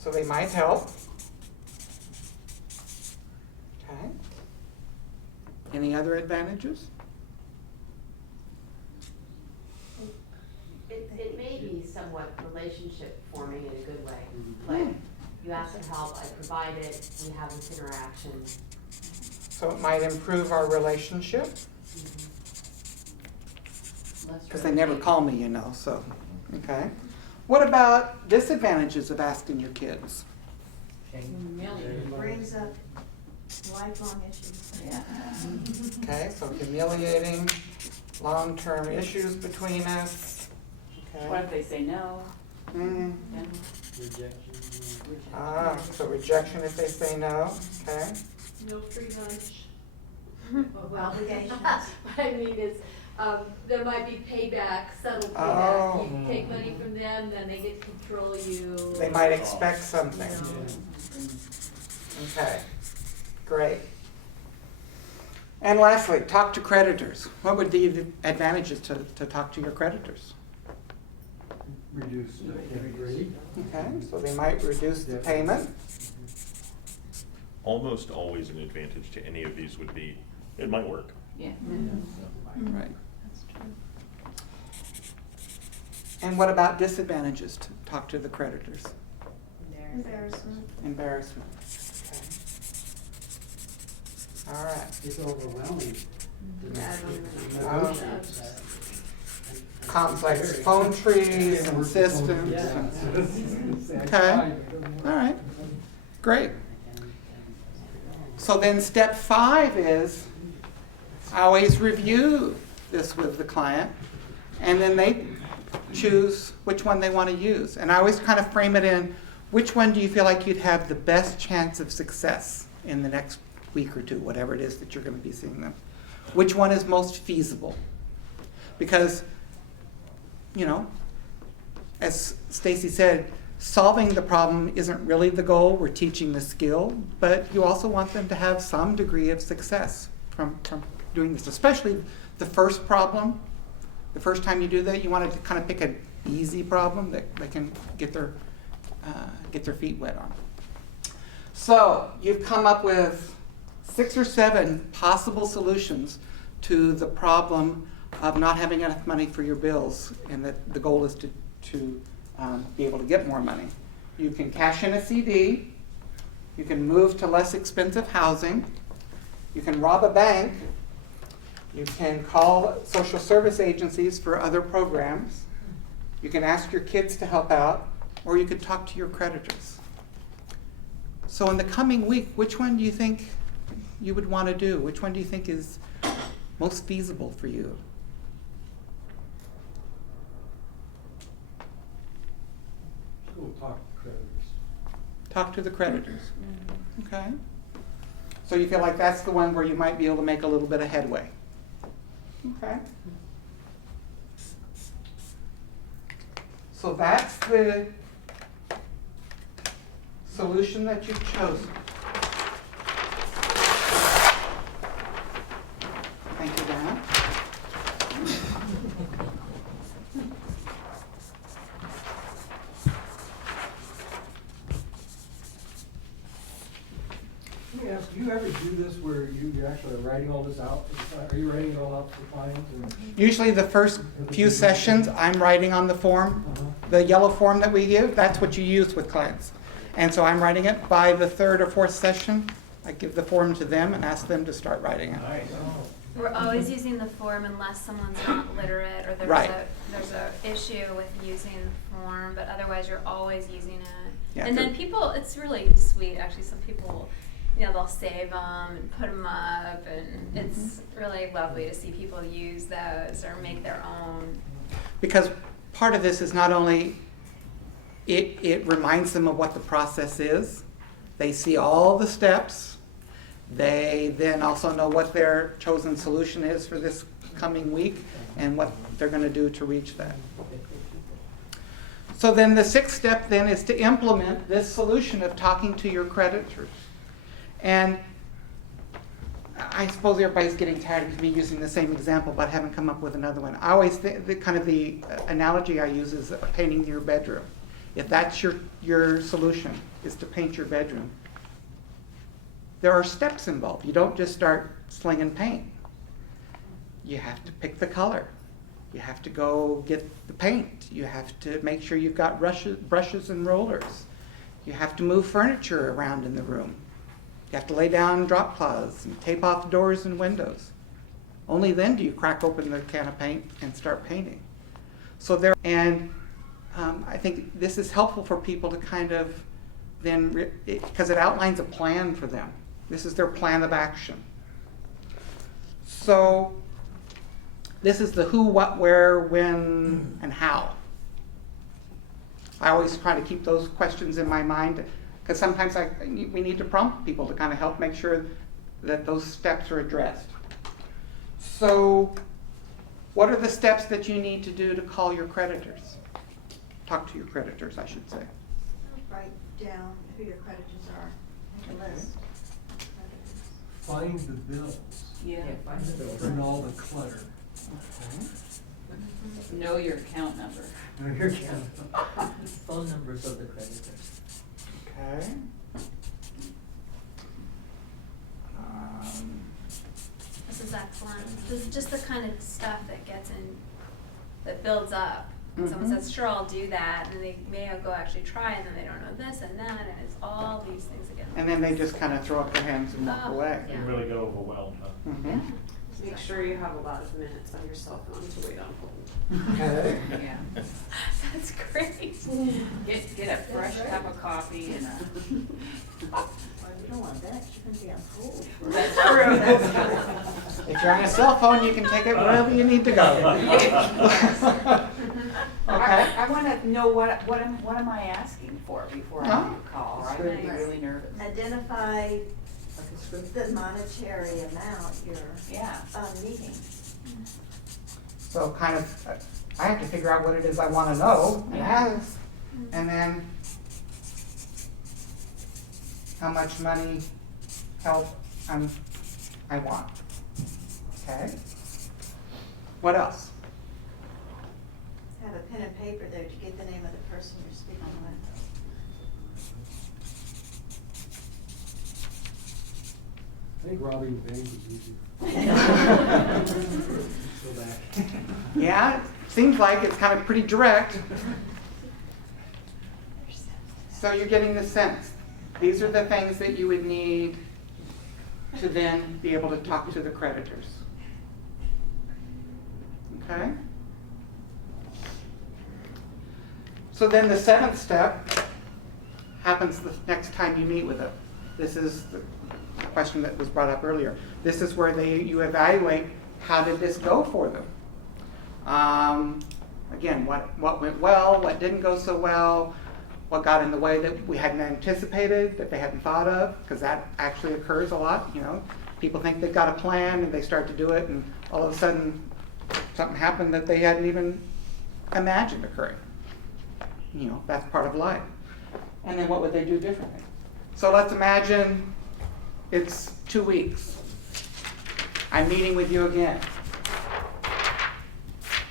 So they might help. Okay. Any other advantages? It may be somewhat relationship forming in a good way. Like, you ask for help, I provide it, we have this interaction. So it might improve our relationship? Because they never call me, you know, so, okay. What about disadvantages of asking your kids? Brings up lifelong issues. Yeah. Okay, so humiliating, long-term issues between us. What Okay. if they say no? Mm. Then So rejection if they say no, okay. No free lunch. Obligations. What I mean is, there might be payback, subtle Oh. payback. You take money from them, then they get to control you. They might expect something. Okay, great. And lastly, talk to creditors. What would be the advantages to talk to your creditors? Reduce the rate. Okay, so they might reduce the payment. Almost always an advantage to any of these would be, it might work. yeah. Right. That's true. And what about disadvantages to talk to the creditors? Embarrassment. Embarrassment. Okay. All right. It's overwhelming. Complex phone trees and systems. Okay. All right. Great. So then step 5 is I always review this with the client, and then they choose which one they want to use. And I always kind of frame it in, which one do you feel like you'd have the best chance of success in the next week or two, whatever it is that you're going to be seeing them. Which one is most feasible? Because, you know, as Stacy said, solving the problem isn't really the goal. We're teaching the skill, but you also want them to have some degree of success from doing this, especially the first problem. The first time you do that, you want to kind of pick an easy problem that they can get their feet wet on. So you've come up with 6 or 7 possible solutions to the problem of not having enough money for your bills, and that the goal is to be able to get more money. You can cash in a CD, you can move to less expensive housing, you can rob a bank, you can call social service agencies for other programs, you can ask your kids to help out, or you could talk to your creditors. So in the coming week, which one do you think you would want to do? Which one do you think is most feasible for you? We'll talk to creditors. Talk to the creditors. Okay. So you feel like that's the one where you might be able to make a little bit of headway. Okay. So that's the solution that you've chosen. Thank you, Dana. Let me ask, do you ever do this where you actually are writing all this out? Are you writing it all out for clients? Usually the first few sessions, I'm writing on the form. The yellow form that we give, that's what you use with clients. And so I'm writing it. By the 3rd or 4th session, I give the form to them and ask them to start writing it. Nice. We're always using the form unless someone's not literate or there's Right. there's a issue with using the form, but otherwise you're always using it. Yeah, and good. then people, it's really sweet actually. Some people, you know, they'll save them and put them up, and it's really lovely to see people use those or make their own. Because part of this is not only it reminds them of what the process is. They see all the steps. They then also know what their chosen solution is for this coming week and what they're going to do to reach that. So then the 6th step then is to implement this solution of talking to your creditors. And I suppose everybody's getting tired of me using the same example, but I haven't come up with another one. I always think, the analogy I use is painting your bedroom. If that's your solution, is to paint your bedroom, there are steps involved. You don't just start slinging paint. You have to pick the color. You have to go get the paint. You have to make sure you've got brushes and rollers. You have to move furniture around in the room. You have to lay down drop cloths and tape off doors and windows. Only then do you crack open the can of paint and start painting. I think this is helpful for people to kind of then, because it outlines a plan for them. This is their plan of action. So this is the who, what, where, when, and how. I always try to keep those questions in my mind, because sometimes we need to prompt people to kind of help make sure that those steps are addressed. So what are the steps that you need to do to call your creditors? Talk to your creditors, I should say. Write down who your creditors are, make a list. Find the bills. Yeah, find the bills. And all the clutter. Know your account number. Know your account. Phone numbers of the creditors. Okay. This is excellent. This is just the kind of stuff that gets in, that builds up. When someone says, sure, I'll do that, and then they may go actually try, and then they don't know this and that, and it's all these things again. And then they just kind of throw up their hands and walk Oh, away. yeah. You really get overwhelmed, huh? Mhm. Make sure you have a lot of minutes on your cell phone to wait on hold. Okay. Yeah. That's great. Get a fresh cup of coffee and a. Well, you don't want that, you're gonna be on hold. That's true, that's true. If you're on a cell phone, you can take it wherever you need to go. Okay. I wanna know what am I asking for before I Oh. make a call, That's I'm good. gonna be really nervous. Identify Like a script. the monetary amount you're Yeah. needing. So kind of, I have to figure out what it is I want to know and ask, and then how much money, help I want. Okay? What else? Have a pen and paper there to get the name of the person you're speaking with. I think robbing the bank is easy. Go back. Yeah, it seems like it's kind of pretty direct. So you're getting the sense. These are the things that you would need to then be able to talk to the creditors. Okay? So then the seventh step happens the next time you meet with them. This is the question that was brought up earlier. This is where you evaluate how did this go for them. Again, what went well, what didn't go so well, what got in the way that we hadn't anticipated, that they hadn't thought of, because that actually occurs a lot. You know, people think they've got a plan and they start to do it, and all of a sudden something happened that they hadn't even imagined occurring. You know, that's part of life. And then what would they do differently? So let's imagine it's 2 weeks. I'm meeting with you again.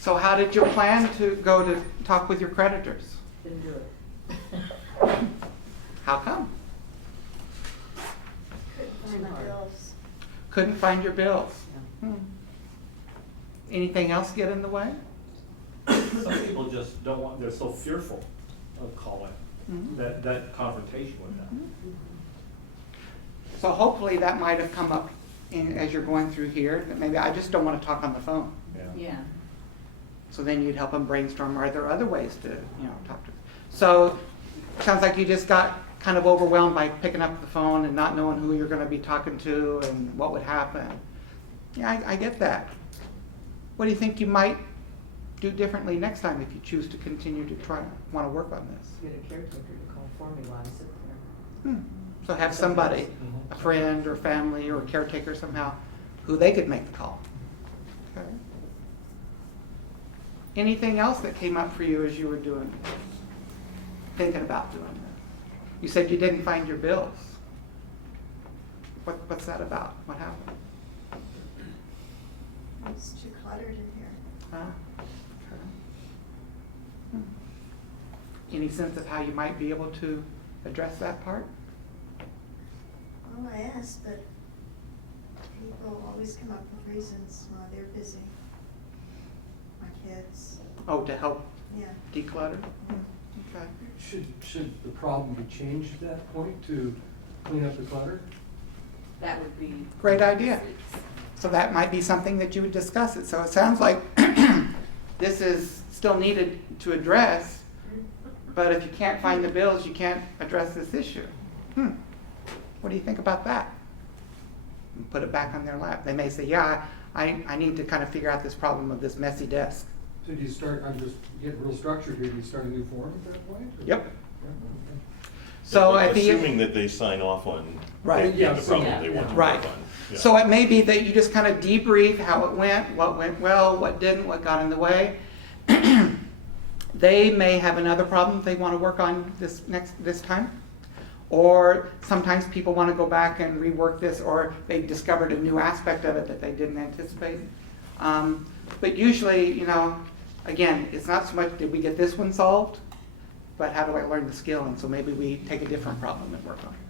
So how did you plan to go to talk with your creditors? Didn't do it. How come? Couldn't find my bills. Couldn't find your bills. Anything else get in the way? Some people just don't want, they're so fearful of calling, Mhm. that confrontation with them. So hopefully that might have come up as you're going through here, that maybe I just don't want to talk on the phone. Yeah. So then you'd help them brainstorm, are there other ways to, talk to them? So it sounds like you just got kind of overwhelmed by picking up the phone and not knowing who you're going to be talking to and what would happen. Yeah, I get that. What do you think you might do differently next time if you choose to continue to want to work on this? Get a caretaker to call for me while I sit there. So have somebody, a friend or family or a caretaker somehow, who they could make the call. Okay. Anything else that came up for you as you were thinking about doing this? You said you didn't find your bills. What's that about? What happened? It's too cluttered in here. Okay. Hmm. Any sense of how you might be able to address that part? Well, I asked, but people always come up with reasons while they're busy. My kids, Oh, to help yeah. declutter? Okay. Should the problem be changed at that point to clean up the clutter? That would be. Great idea. So that might be something that you would discuss it. So it sounds like this is still needed to address, but if you can't find the bills, you can't address this issue. What do you think about that? And put it back on their lap. They may say, yeah, I need to kind of figure out this problem of this messy desk. So do you start, I'm just getting real structured here, do you start a new form at that point? or- Yep. Yeah, okay. So at the Assuming that they sign off on Right. the Yeah, problem they want to Right. work on. Yeah. So it may be that you just kind of debrief how it went well, what didn't, what got in the way. They may have another problem they want to work on this time. Or sometimes people want to go back and rework this, or they discovered a new aspect of it that they didn't anticipate. But usually, you know, again, it's not so much did we get this one solved, but how do I learn the skill? And so maybe we take a different problem and work on it.